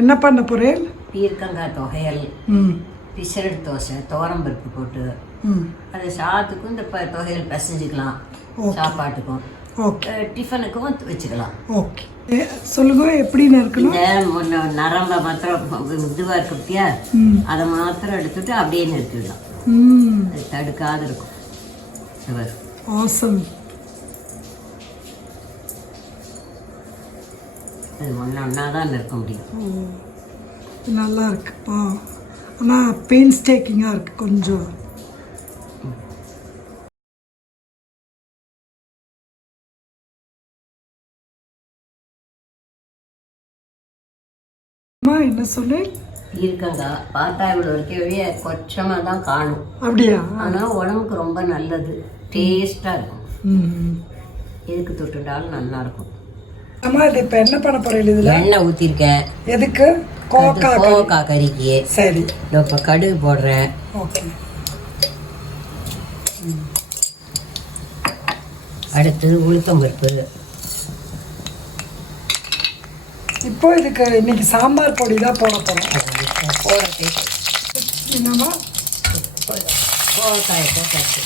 என்ன பண்ண போறேன்? பீர்க்கங்காய் தொகையல், பிசரட் தோசை, துவரம்பருப்பு போட்டு அது சாதத்துக்கும் இந்த தொகையல் பிசைஞ்சிக்கலாம், சாப்பாட்டுக்கும் டிஃபனுக்கும் வச்சுக்கலாம். ஓகே, சொல்லுங்க எப்படின்னு இருக்கணும். இந்த நரம்ப மாத்திரம் இதுவாக இருக்கு பத்தியா, அதை மாத்திரம் எடுத்துட்டு அப்படியே நிறுத்திடலாம். அது தடுக்காத இருக்கும். ஆசம். அது ஒன்றா தான் நிற்க முடியும். நல்லா இருக்கு. ஆனால் பெயின்ஸ் டேக்கிங்காக இருக்கு கொஞ்சம். என்ன சொல்லு? இருக்காங்க பார்த்தா இவ்வளோ வரைக்கும் கொச்சமாக தான் காணும். அப்படியா? ஆனால் உடம்புக்கு ரொம்ப நல்லது, டேஸ்ட்டாக இருக்கும். எதுக்கு தொட்டுட்டாலும் நல்லா இருக்கும். அம்மா இது இப்போ என்ன பண்ண போகிறேன்? இதில் எண்ணெய் ஊற்றிருக்கேன். எதுக்கு? கோவக்காய் கறிக்கு. சரி, இப்போ கடுகு போடுறேன். ஓகே. அடுத்து உளுத்தம் பருப்பு. இப்போ இதுக்கு இன்னைக்கு சாம்பார் பொடி தான் போட போகிறோம். என்னம்மா? கோவக்காயை போட்டாச்சு.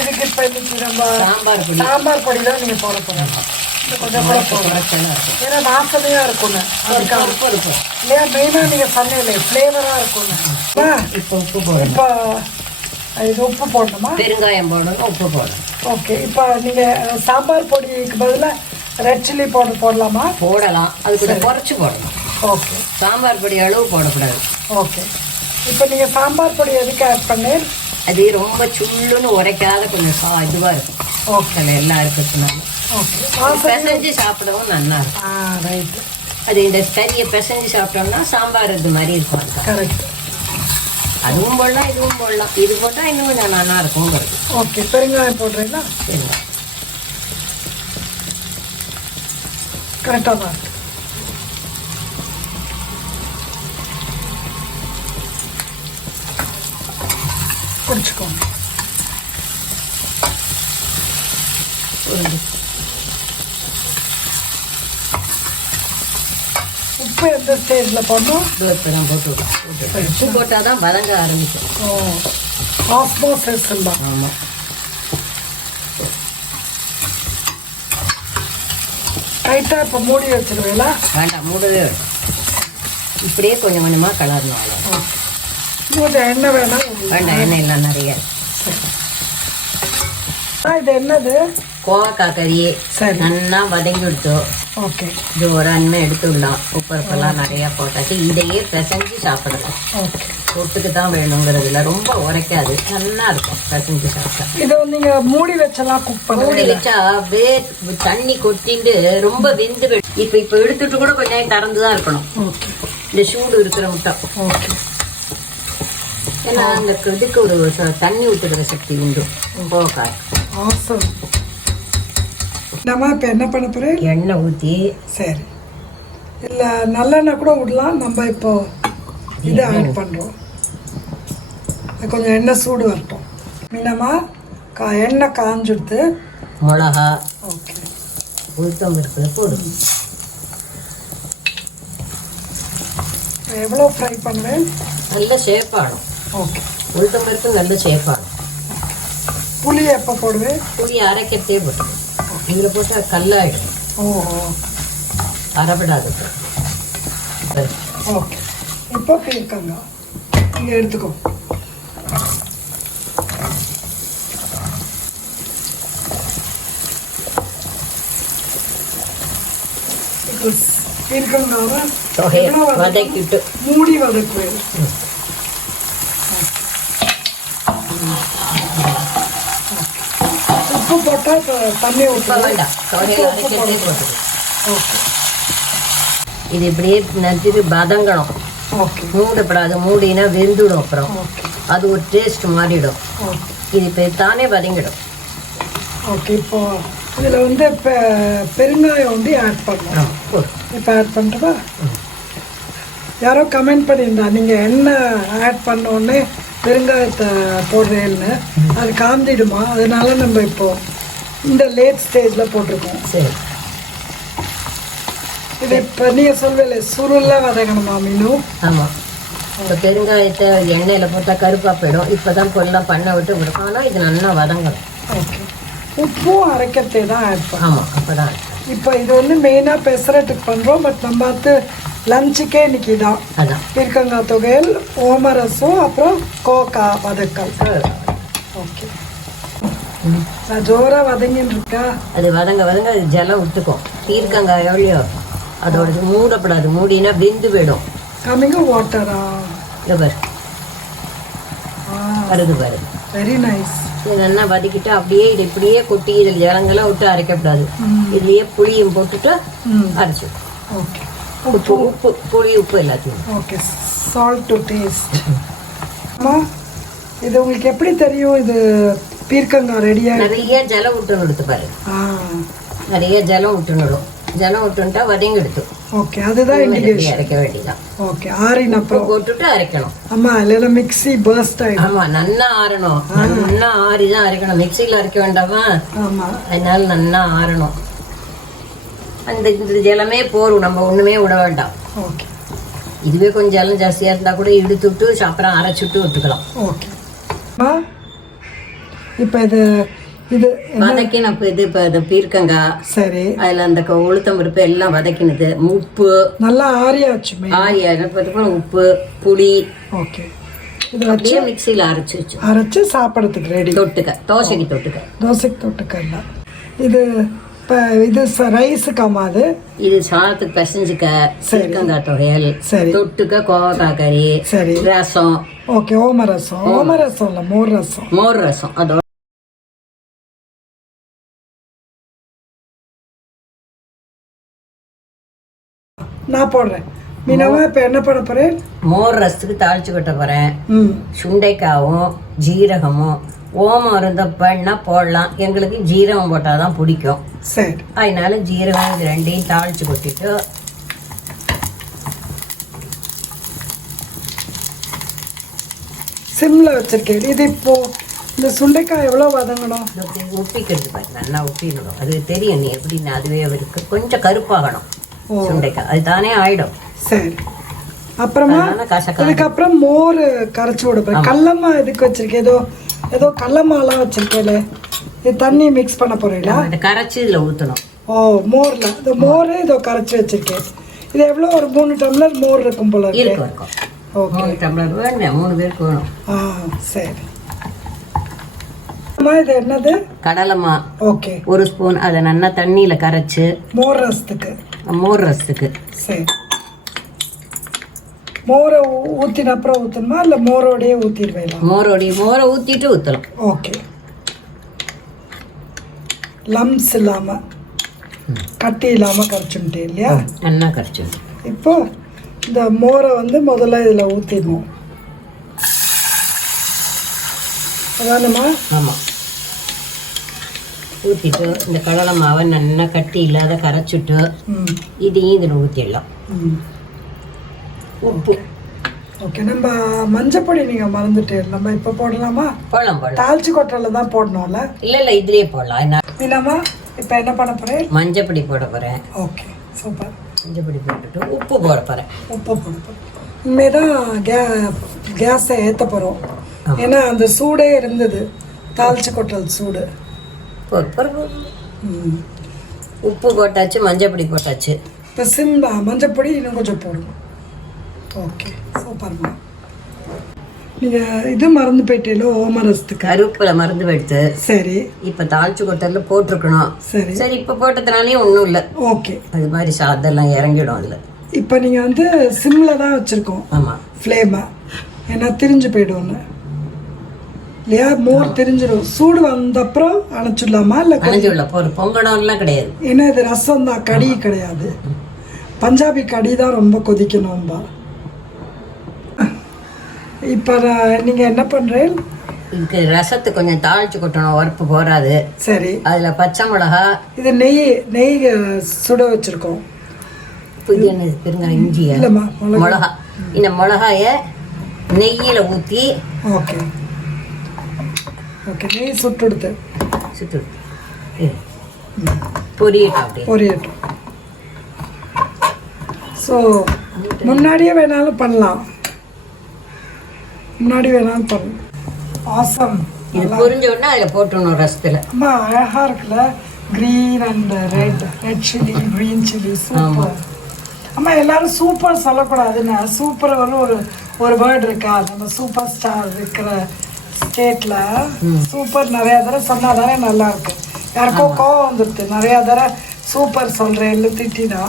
இதுக்கு இப்போ இன்னைக்கு நம்ம சாம்பார் பொடி தான் நீங்கள் போட போகிறோம். கொஞ்சம் கூட போடுறேன், ஏன்னா வாசனையாக இருக்கும்ண்ணே. அதுக்காக இருக்கும் இல்லையா? மெயினாக நீங்கள் சொன்னீங்களே ஃப்ளேவராக இருக்கும்ண்ணே. இப்போ உப்பு போடணும். இப்போ இது உப்பு போடணுமா? பெருங்காயம் போடணும், உப்பு போடணும். ஓகே. இப்போ நீங்கள் சாம்பார் பொடிக்கு பதிலாக ரெட் சில்லி பவுடர் போடலாமா? போடலாம், அது கொஞ்சம் குறைச்சி போடணும். ஓகே. சாம்பார் பொடி அளவு போடக்கூடாது. ஓகே. இப்போ நீங்கள் சாம்பார் பொடி எதுக்கு ஆட் பண்ணி? அது ரொம்ப சுள்ளுன்னு உரைக்காத கொஞ்சம் இதுவாக இருக்கும். ஓகே. அதில் எல்லாம் இருக்கிறதுனால ஓகே. பிசைஞ்சு சாப்பிடவும் நல்லா இருக்கும். ரைட்டு. அது இந்த கறியை பிசைஞ்சு சாப்பிட்டோம்னா சாம்பார் இது மாதிரி இருக்கும். கரெக்ட். அதுவும் போடலாம், இதுவும் போடலாம். இது போட்டால் இன்னும் கொஞ்சம் நல்லா இருக்கும். ஓகே. பெருங்காயம் போடுறீங்களா? சரிங்க, கரெக்டாக தான் இருக்கு. குடிச்சுக்கோங்க. உப்பு எந்த ஸ்டேஜில் போடணும்? இப்போ தான் போட்டு உப்பு போட்டால் தான் வதங்க ஆரம்பிக்கும். ஆஸ்மோசிஸ் இல்லை. ஆமாம். டைட்டாக இப்போ மூடி வச்சிருவீங்களா? வேண்டாம், மூடவே இப்படியே கொஞ்சம் கொஞ்சமாக கலரணும். கொஞ்சம் எண்ணெய் வேணாம்? வேண்டாம், எண்ணெய் இல்லை நிறைய. இது என்னது? கோவக்காய் கறியே நல்லா வதங்கி விட்டோம். ஓகே. இது ஒரு அன்மை எடுத்துடலாம். உப்பருப்பெல்லாம் நிறையா போட்டாச்சு. இதையே பிசைஞ்சு சாப்பிடலாம். ஓகே. தொட்டுக்கு தான் வேணுங்கிறதுல ரொம்ப உரைக்காது, நல்லா இருக்கும் பிசைஞ்சு சாப்பிட்டா. இதை நீங்கள் மூடி வச்சலாம், குக் பண்ண மூடி வச்சா தண்ணி கொட்டிட்டு ரொம்ப வெந்து இப்போ எடுத்துட்டு கூட கொஞ்சம் நேரம் திறந்து தான் இருக்கணும். ஓகே. இந்த சூடு இருக்கிற முட்டை. ஓகே. ஏன்னா அந்த இதுக்கு ஒரு தண்ணி ஊற்றுக்கிற சக்தி உண்டு கோவக்காய். ஆசம். நம்ம இப்போ என்ன பண்ண போகிறேன்? எண்ணெய் ஊற்றி. சரி, இல்லை நல்லெண்ணெய் கூட விடலாம். நம்ம இப்போ இதை ஆட் பண்ணுறோம். கொஞ்சம் எண்ணெய் சூடு வரட்டும். மீனமா எண்ணெய் காஞ்சுடுத்து. மிளகா. ஓகே. உளுத்தம் பருப்பு போடும். எவ்வளோ ஃப்ரை பண்ணுவேன்? நல்ல ஷேப்பாகும். ஓகே. உளுத்தம் பருப்பு நல்ல ஷேப்பாகும். புளி எப்போ போடுவேன்? புளி அரைக்கத்தே போட்டுருவேன். இதில் போட்டால் கல்லாயிடும். ஓஹோ. அரைப்படாது. ஓகே. இப்போ பீர்க்கங்க இங்கே எடுத்துக்கோ. பீர்க்கங்காவை வதக்கிட்டு மூடி வதக்குவேன். உப்பு போட்டால் தண்ணி ஊற்ற வேண்டாம். ஓகே. இது இப்படியே நச்சுட்டு வதங்கணும். ஓகே. மூடப்படாது, மூடினா வெந்துடும். அப்புறம் ஓகே. அது ஒரு டேஸ்ட் மாறிடும். ஓகே. இது இப்போ தானே வதங்கிடும். ஓகே. இப்போ இதில் வந்து இப்போ பெருங்காயம் வந்து ஆட் பண்ணணும். இப்போ ஆட் பண்ணுறதா? யாரோ கமெண்ட் பண்ணியிருந்தா நீங்கள் எண்ணெய் ஆட் பண்ணோடனே பெருங்காயத்தை போடுறேன்னு, அது காந்திடுமா? அதனால நம்ம இப்போது இந்த லேட் ஸ்டேஜில் போட்டிருக்கோம். சரி. இது இப்போ நீங்கள் சொல்லலை சுருளாக வதங்கணுமா மீனு? ஆமாம். இப்போ பெருங்காயத்தை எண்ணெயில் போட்டால் கருப்பாக போயிடும். இப்போ தான் பொருளாக பண்ண விட்டு விடும். ஆனால் இது நல்லா வதங்கணும். ஓகே. உப்பும் அரைக்கிறதே தான் ஆட் பண்ணும். ஆமாம், அப்போ தான். இப்போ இது வந்து மெயினாக பெசரட்டுக்கு பண்ணுறோம். பட் நம்ம பார்த்து லஞ்சுக்கே இன்னைக்கு தான் அதான் பீர்க்கங்காய் தொகையல், ஓமரசம், அப்புறம் கோக்கா வதக்கல். ஓகே. நான் ஜோராக வதங்கின்னு இருக்கா? அது வதங்க வதங்க அது ஜலம் விட்டுக்கும். பீர்க்கங்காய் எவ்வளோ அதோட மூடப்படாது, மூடினா வெந்து போயிடும். கம்மிங்க வாட்டரா? பாரு, வருது பாரு. Very nice. இது நல்லா வதக்கிட்டு அப்படியே இது இப்படியே கொட்டி இதில் ஜலங்கெல்லாம் விட்டு அரைக்கப்படாது. இதுலேயே புளியும் போட்டுட்டு அரைச்சி. ஓகே. உப்பு உப்பு புளி உப்பு எல்லாத்தையும். ஓகே. Salt to taste. ஆமாம், இது உங்களுக்கு எப்படி தெரியும் இது பீர்க்கங்காய் ரெடியாக? நிறைய ஜலம் விட்டுன்னு எடுத்து பாரு. நிறைய ஜலம் விட்டுனுடும். ஜலம் விட்டுன்ட்டா வதங்கி எடுத்து. ஓகே. அதுதான் இண்டிகேஷன். அரைக்க வேண்டியதான். ஓகே. ஆறின அப்புறம் போட்டுட்டு அரைக்கணும். ஆமா, இல்லைன்னா மிக்ஸி பர்ஸ்ட் ஆகிடும். ஆமா, நல்லா ஆறணும். நல்லா ஆறி தான் அரைக்கணும். மிக்சியில் அரைக்க வேண்டாமா? ஆமா. அதனால நல்லா ஆறணும். அந்த இந்த ஜலமே போரும், நம்ம ஒண்ணுமே விட வேண்டாம். ஓகே. இதுவே கொஞ்சம் ஜலம் ஜாஸ்தியா இருந்தா கூட எடுத்துட்டு அப்புறம் அரைச்சிட்டு விட்டுக்கலாம். ஓகே. இப்போ இது இது வதக்கினப்ப இது இப்போ இது பீர்க்கங்காய். சரி. அதில் அந்த உளுத்தம் பருப்பு எல்லாம் வதக்கினது. உப்பு நல்லா ஆறியாச்சுமே. ஆறியாச்சும் உப்பு புளி. ஓகே. இது வச்சு மிக்சியில் அரைச்சு சாப்பிட்றதுக்கு ரெடி. தொட்டுக்க தோசைக்கு தொட்டுக்க. தோசைக்கு தொட்டுக்க. இது இப்போ இது ரைஸுக்காமா? அது இது சாதத்துக்கு பசஞ்சுக்க. பீர்க்கங்காய் தொகையல். சரி. தொட்டுக்க கோவக்காய் கறி. சரி. ரசம். ஓகே. ஓமரசம். ஓமரசம் இல்லை, மோர் ரசம். மோர் ரசம். அதோட நான் போடுறேன். மீனவா இப்போ என்ன பண்ண போறேன்? மோர் ரசத்துக்கு தாளிச்சு கொட்ட போறேன். சுண்டைக்காவும் ஜீரகமும் ஓமம் இருந்த பண்ணா போடலாம். எங்களுக்கு ஜீரகம் போட்டாதான் பிடிக்கும். சரி. அதனால ஜீரகம் இது ரெண்டையும் தாளிச்சு கொட்டிட்டு சிம்ல வச்சிருக்கேன். இது இப்போ இந்த சுண்டைக்காய் எவ்வளோ வதங்கணும்? உப்பிக்கிறது பாரு, நல்லா உப்பிடணும். அது தெரியும் நீ எப்படின்னு. அதுவே அவருக்கு கொஞ்சம் கருப்பாகணும் சுண்டைக்காய். அது தானே ஆயிடும். சரி. அப்புறமா அதுக்கப்புறம் மோர் கரைச்சி விடுப்பேன். கல்லம்மா எதுக்கு வச்சிருக்கேன்? ஏதோ ஏதோ கல்லம்மாலாம் வச்சிருக்கேன். இது தண்ணி மிக்ஸ் பண்ண போறீங்களா? இதை கரைச்சி இதில் ஊற்றணும். ஓ, மோர்ல இந்த மோர் இதோ கரைச்சி வச்சிருக்கேன். இது எவ்வளோ? ஒரு 3 டம்ளர் மோர் இருக்கும் போல இருக்கும். ஓகே. 3 டம்ளர் வேணுமே, 3 பேருக்கு வேணும். சரி. இது என்னது? கடலைமா. ஓகே. 1 ஸ்பூன். அதை நல்லா தண்ணியில கரைச்சு மோர் ரசத்துக்கு. மோர் ரசத்துக்கு. சரி. மோரை ஊற்றின அப்புறம் ஊற்றணுமா இல்லை மோரோடையே ஊற்றிடுவேன்? மோரை ஊற்றிட்டு ஊற்றலாம். ஓகே. லம்ஸ் இல்லாமல் கட்டி இல்லாமல் கரைச்சுட்டேன் இல்லையா? நல்லா கரைச்சு. இப்போ இந்த மோரை வந்து முதல்ல இதில் ஊற்றிடணும். அதானம்மா? ஆமாம். ஊற்றிட்டு இந்த கடலை மாவை நல்லா கட்டி இல்லாத கரைச்சிட்டு இதையும் இதில் ஊற்றிடலாம். உப்பு. ஓகே. நம்ம மஞ்சப்பொடி நீங்கள் மறந்துட்டு நம்ம இப்போ போடலாமா? போடலாம். தாளிச்சு கொட்டல தான் போடணும்ல? இல்லை இதுலேயே போடலாம். மீனம்மா இப்போ என்ன பண்ண போகிறேன்? மஞ்சப்பொடி போட போகிறேன். Okay, super. மஞ்சப்பொடி போட்டுட்டு உப்பு போட போகிறேன். உப்பு போட போகிறேன். இனிமே தான் கேஸை ஏற்ற போகிறோம். ஏன்னா அந்த சூடே இருந்தது, தாளிச்சு கொட்டல் சூடு. உப்பு போட்டாச்சு, மஞ்சப்பொடி போட்டாச்சு. இப்போ சிம்மா மஞ்சப்பொடி இன்னும் கொஞ்சம் போடணும். ஓகே, சூப்பர்மா. நீங்கள் இது மறந்து போயிட்டீங்களோ ஓமரசத்துக்கு? கருப்பில் மறந்து போயிடுத்து. சரி. இப்போ தாளிச்சு கொட்டல போட்டிருக்கணும். சரி சரி. இப்போ போட்டதுனாலே ஒன்றும் இல்லை. ஓகே. அது மாதிரி சாதெல்லாம் இறங்கிடும் அதில். இப்போ நீங்கள் வந்து சிம்மில் தான் வச்சுருக்கோம். ஆமாம். ஃப்ளேமை. ஏன்னா திரிஞ்சு போய்டுவோன்னு இல்லையா? மோர் தெரிஞ்சிடும். சூடு வந்தப்புறம் அணைச்சிடலாமா? இல்லை அணைஞ்சிடல. பொங்கடம்லாம் கிடையாது. ஏன்னா இது ரசம் தான், கடி கிடையாது. பஞ்சாபி கடி தான் ரொம்ப கொதிக்கணும்பா. இப்போ நீங்கள் என்ன பண்ணுறேன்? இதுக்கு ரசத்தை கொஞ்சம் தாளிச்சு கொட்டணும், உரப்பு போகாது. சரி. அதில் பச்சை மிளகா, இது நெய் சுட வச்சுருக்கோம். இது என்ன பெருங்காயம், இஞ்சியா? இல்லைம்மா, மிளகா. இந்த மிளகாயை நெய்யில் ஊற்றி ஓகே ஓகே நெய் சுட்டு பொரியட்டும். ஸோ முன்னாடியே வேணாலும் பண்ணலாம். ஆசம். இது பொரிஞ்ச உடனே அதில் போட்டுடணும் ரசத்தில். அம்மா அழகாக இருக்குல்ல, green and red chilli, green chilli, super. அம்மா எல்லாரும் சூப்பர் சொல்லக்கூடாதுன்னு, சூப்பர் ஒரு வேர்டு இருக்கா? நம்ம சூப்பர் ஸ்டார் இருக்கிற ஸ்டேட்டில் சூப்பர் நிறையா தடவை சொன்னால் தானே நல்லா இருக்கு. யாருக்கோ கோவம் வந்துடுது, நிறையா தடவை சூப்பர் சொல்கிறேன் இல்லை திட்டினா.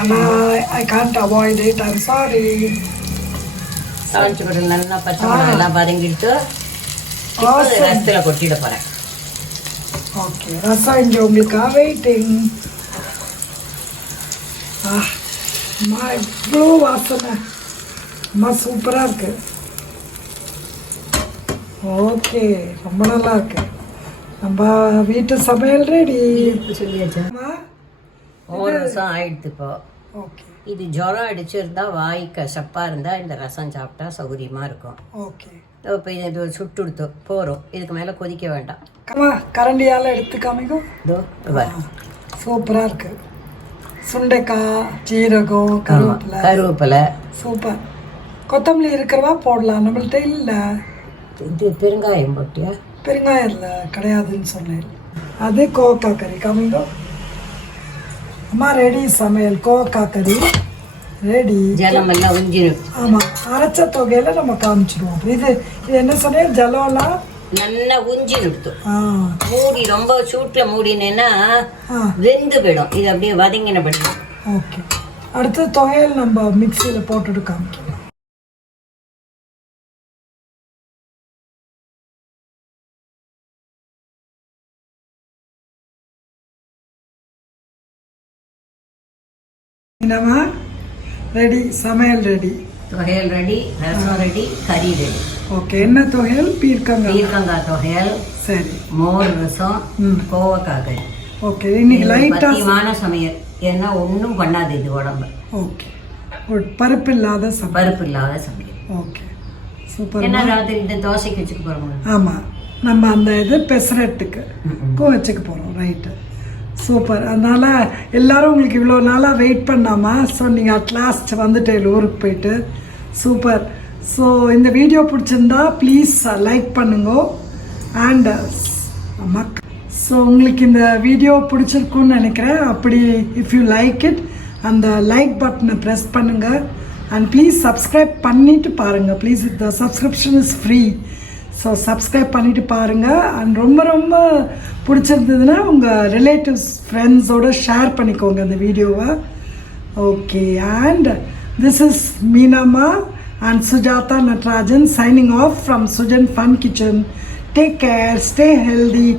ஆனால் I can't avoid it, I'm sorry. தாளிச்சு கொண்டு நல்லா பச்சை மிளகாலாம் வதங்கிட்டு ரசத்தில் கொட்டிட போகிறேன். ஓகே, ரசம் இங்கே உங்களுக்காக வெயிட்டிங். அம்மா இவ்வளோ வாசனை, அம்மா சூப்பராக இருக்கு. ஓகே, ரொம்ப நல்லா இருக்கு. நம்ம வீட்டு சமையல் ரெடி. சொல்லியாச்சா? ஒரு ரசம் ஆயிடுத்து இப்போ. ஓகே, இது ஜுரம் அடிச்சிருந்தா வாய் கசப்பாக இருந்தால் இந்த ரசம் சாப்பிட்டா சௌகரியமாக இருக்கும். ஓகே, இப்போ இது சுட்டு கொடுத்து போகிறோம். இதுக்கு மேலே கொதிக்க வேண்டாம். கரண்டியால் எடுத்து காமிக்கோ. இதோ சூப்பராக இருக்கு. சுண்டைக்காய், ஜீரகம், கருவேப்பிலை, சூப்பர். கொத்தமல்லி இருக்கிறவா போடலாம், நம்மள்ட்ட இல்லை. இது பெருங்காயம் போட்டியா? பெருங்காயம் இல்லை, கிடையாதுன்னு சொன்னேன். அது கோவக்காய் கறி காமிங்கோ. அம்மா ரெடி சமையல். கோவக்காய் கறி ரெடி. ஜலம் எல்லாம் உஞ்சிடும். ஆமாம், அரைச்ச தொகையில் நம்ம காமிச்சிடுவோம். இது என்ன சொன்னேன்? ஜலம்லாம் நல்லா உஞ்சி விடுத்தோம். மூடி ரொம்ப சூட்டில் மூடினேன்னா வெந்து போயிடும். இது அப்படியே வதங்கினபடி. ஓகே, அடுத்து தொகையில் நம்ம மிக்சியில் போட்டுட்டு காமிக்கலாம். என்னம்மா ரெடி? சமையல் ரெடி, தொகையல் ரெடி, ரசம் ரெடி, கறி ரெடி. ஓகே, என்ன தொகையல்? பீர்க்கங்காய் தொகையல். சரி, மோர் ரசம், கோவக்காய் கறி. ஓகே, இன்னைக்கு லைட்டான சமையல். ஏன்னா ஒன்றும் பண்ணாது இது உடம்பு. ஓகே, பருப்பு இல்லாத சமையல். Okay, super. என்ன ராத்திரி இந்த தோசைக்கு வச்சுக்க போகிறோம். ஆமாம், நம்ம அந்த இது பெசரட்டுக்கு வச்சுக்க போகிறோம். Right, super. அதனால் எல்லோரும் உங்களுக்கு இவ்வளோ நாளாக வெயிட் பண்ணாமா? ஸோ நீங்கள் அட்லாஸ்ட் வந்துட்டேன் ஊருக்கு போயிட்டு. சூப்பர். ஸோ இந்த வீடியோ பிடிச்சிருந்தா ப்ளீஸ் லைக் பண்ணுங்க. அண்ட் ஸோ உங்களுக்கு இந்த வீடியோ பிடிச்சிருக்குன்னு நினைக்கிறேன். அப்படி இஃப் யூ லைக் இட், அந்த லைக் பட்டனை ப்ரெஸ் பண்ணுங்கள். அண்ட் ப்ளீஸ் சப்ஸ்கிரைப் பண்ணிவிட்டு பாருங்கள். Please, the subscription is free. So subscribe பண்ணிவிட்டு பாருங்கள். அண்ட் ரொம்ப ரொம்ப பிடிச்சிருந்ததுன்னா உங்கள் ரிலேட்டிவ்ஸ், ஃப்ரெண்ட்ஸோடு ஷேர் பண்ணிக்கோங்க இந்த வீடியோவை. Okay, and this is Meenama and Sujata Natarajan signing off from SujanFunKitchen. Take care, stay healthy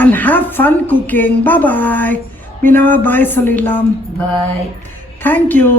and have fun cooking. Bye bye. Meenama bye Solilam. Bye. Thank you.